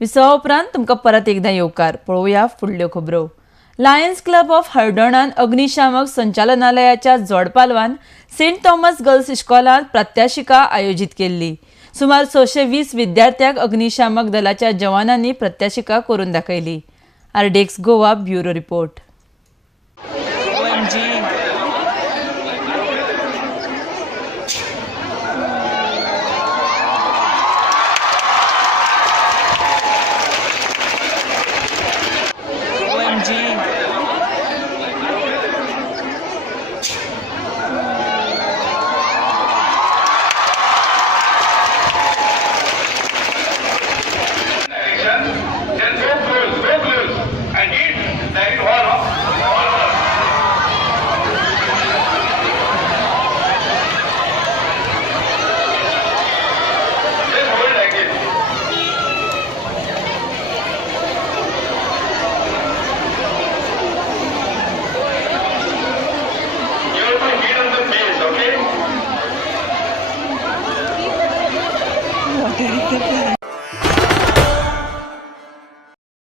विसवा उपरांत तुमकां परत एकदां येवकार. पळोवया फुडल्यो खबरो. लायन्स क्लब ऑफ हळडणान अग्निशामक संचालनालयाच्या जोडपालवान सेंट थॉमस गर्ल्स इश्कोलांत प्रात्यक्षिका आयोजीत केल्ली. सुमार 620 विद्यार्थ्यांक अग्निशामक दलाच्या जवानांनी प्रात्यक्षिका करून दाखयली. आरडेक्स गोवा ब्युरो रिपोर्ट. Okay.